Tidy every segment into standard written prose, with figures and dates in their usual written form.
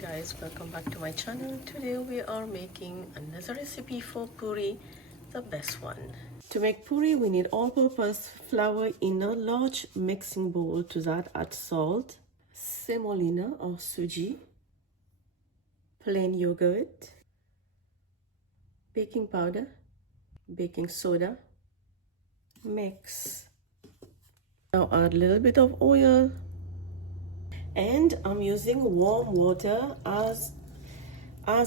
guys, welcome back to my channel. Today we are making another recipe for puri, the best one. To make puri we need all-purpose flour in a large mixing bowl. To that add salt, semolina or suji, plain yogurt, baking powder, baking soda. Mix. Now add a little bit of oil, and I'm using warm water as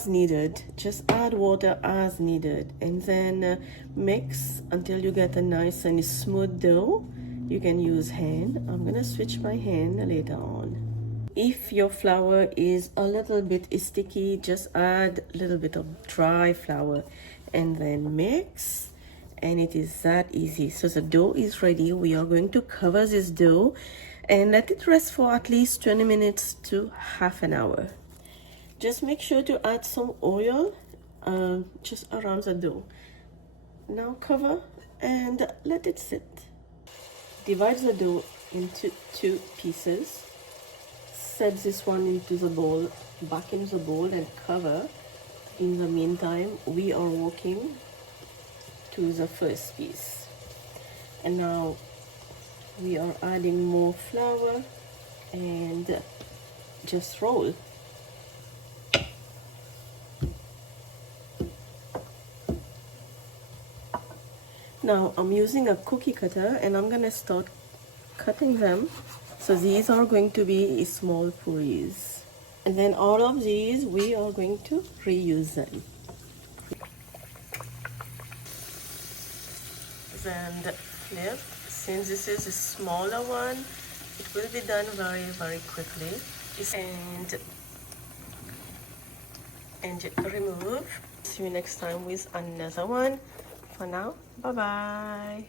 needed. Just add water as needed, and then mix until you get a nice and smooth dough. You can use hand. I'm gonna switch my hand later on. If your flour is a little bit sticky, just add a little bit of dry flour and then mix, and it is that easy. So the dough is ready. We are going to cover this dough and let it rest for at least 20 minutes to half an hour. Just make sure to add some oil just around the dough. Now cover and let it sit. Divide the dough into 2 pieces. Set this one into the bowl, back in the bowl, and cover. In the meantime, we are working to the first piece. And now we are adding more flour and just roll. Now I'm using a cookie cutter and I'm gonna start cutting them. So these are going to be small puris, and then all of these we are going to reuse them. Then the flip, since this is a smaller one, it will be done very quickly. And remove. See you next time with another one. For now, bye bye.